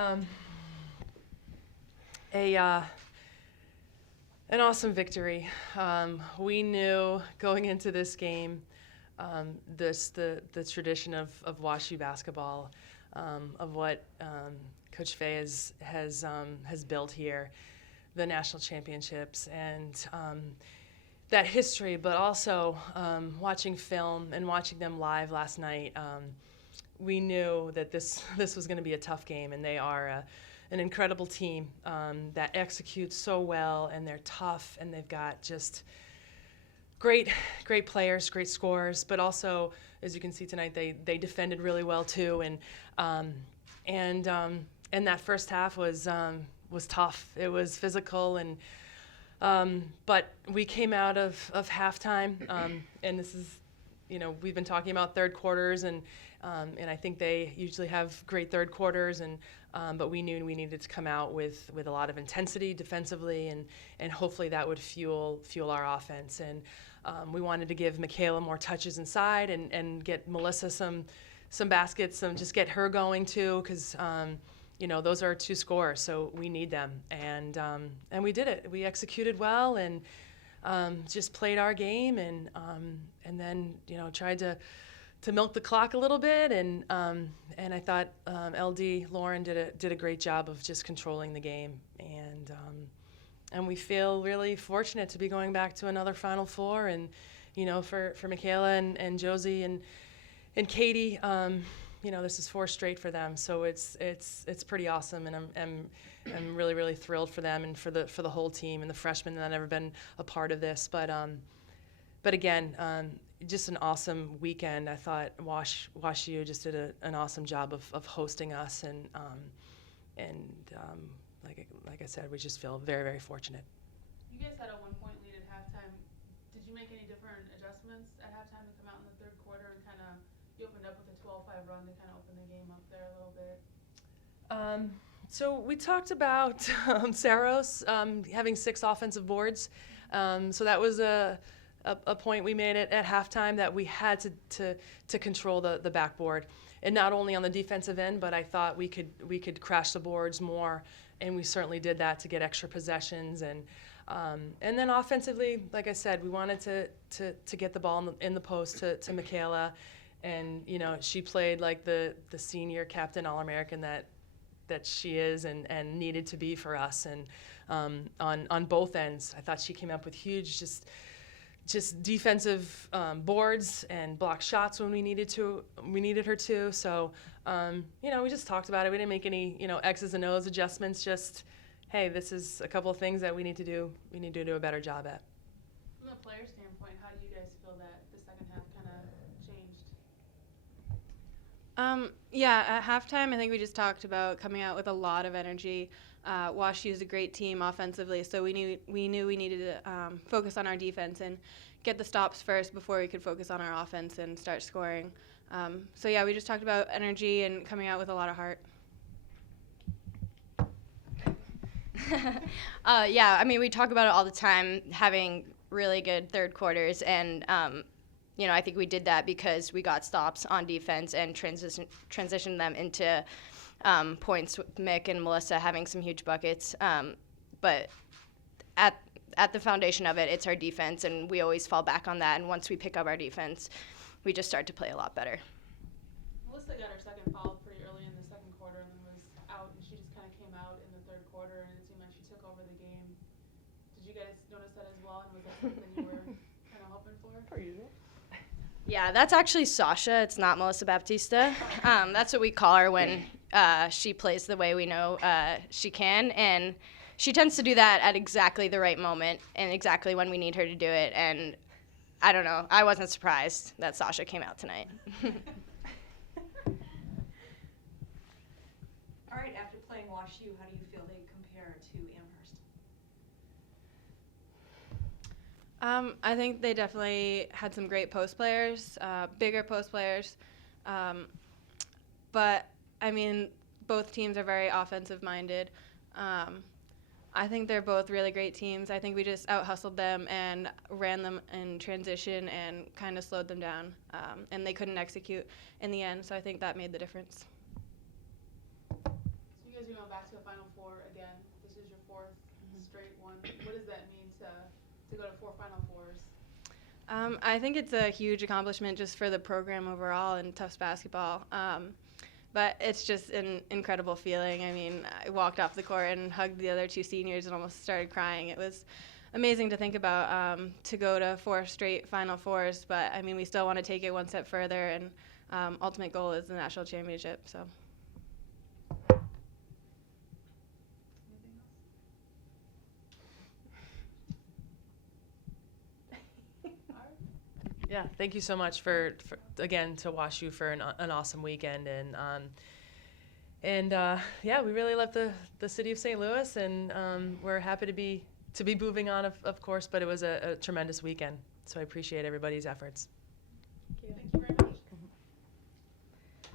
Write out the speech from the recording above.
Um, an awesome victory. We knew going into this game, the tradition of WashU basketball, of what Coach Fay has built here, the national championships, and that history. But also watching film and watching them live last night, we knew that this was going to be a tough game, and they are an incredible team that executes so well, and they're tough, and they've got just great players, great scorers, but also, as you can see tonight, they defended really well too, and that first half was tough. It was physical, and but we came out of halftime, and this is, we've been talking about third quarters, and I think they usually have great third quarters, and but we knew we needed to come out with a lot of intensity defensively, and hopefully that would fuel our offense. And we wanted to give Michela more touches inside, and get Melissa some baskets, just get her going too, because those are two scorers, so we need them. And we did it. We executed well, and just played our game, and then tried to milk the clock a little bit, and I thought LD Lauren did a great job of just controlling the game, and we feel really fortunate to be going back to another Final Four, and for Michela and Josie and Katie, this is 4 straight for them, so it's pretty awesome, and I'm really thrilled for them and for the whole team and the freshmen that have never been a part of this, but again, just an awesome weekend. I thought WashU just did an awesome job of hosting us, and like I said, we just feel very fortunate. You guys had a 1-point lead at halftime. Did you make any different adjustments at halftime to come out in the third quarter, and you opened up with a 12-5 run to open the game up there a little bit? So we talked about Saros having 6 offensive boards. So that was a point we made at halftime, that we had to control the backboard, and not only on the defensive end, but I thought we could crash the boards more, and we certainly did that to get extra possessions, and then offensively, like I said, we wanted to get the ball in the post to Michela, and she played like the senior captain All-American that she is and needed to be for us, and on both ends, I thought she came up with huge just defensive boards and block shots when we needed her to. So we just talked about it. We didn't make any X's and O's adjustments. Just, hey, this is a couple of things that we need to do a better job at. From a player standpoint, how do you guys feel that the second half changed? At halftime, I think we just talked about coming out with a lot of energy. WashU is a great team offensively, so we knew we needed to focus on our defense and get the stops first before we could focus on our offense and start scoring. We just talked about energy and coming out with a lot of heart. We talk about it all the time, having really good third quarters, and I think we did that because we got stops on defense and transitioned them into points with Mick and Melissa having some huge buckets. But at the foundation of it, it's our defense, and we always fall back on that. And once we pick up our defense, we just start to play a lot better. Melissa got her second foul pretty early in the second quarter and then was out, and she just came out in the third quarter, and it seemed like she took over the game. Did you guys notice that as well, and was that something you were hoping for? Per usual. Yeah, that's actually Sasha. It's not Melissa Baptista. That's what we call her when she plays the way we know she can. And she tends to do that at exactly the right moment and exactly when we need her to do it. And I don't know. I wasn't surprised that Sasha came out tonight. All right, after playing WashU, how do you feel they compare to Amherst? I think they definitely had some great post players, bigger post players. But, both teams are very offensive-minded. I think they're both really great teams. I think we just out-hustled them and ran them in transition and kind of slowed them down. And they couldn't execute in the end, so I think that made the difference. So you guys Obviously, we went back to the Final Four again. This is your fourth straight one. What does that mean to go to 4 Final Fours? I think it's a huge accomplishment just for the program overall and Tufts basketball. But it's just an incredible feeling. I mean, I walked off the court and hugged the other 2 seniors and almost started crying. It was amazing to think about, to go to 4 straight Final Fours. But, I mean, we still want to take it one step further, and ultimate goal is the national championship. So. Anything else? All right. Yeah, thank you so much for again to WashU for an awesome weekend, and yeah, we really love the city of St. Louis, and we're happy to be moving on, of course, but it was a tremendous weekend, so I appreciate everybody's efforts. Thank you very much.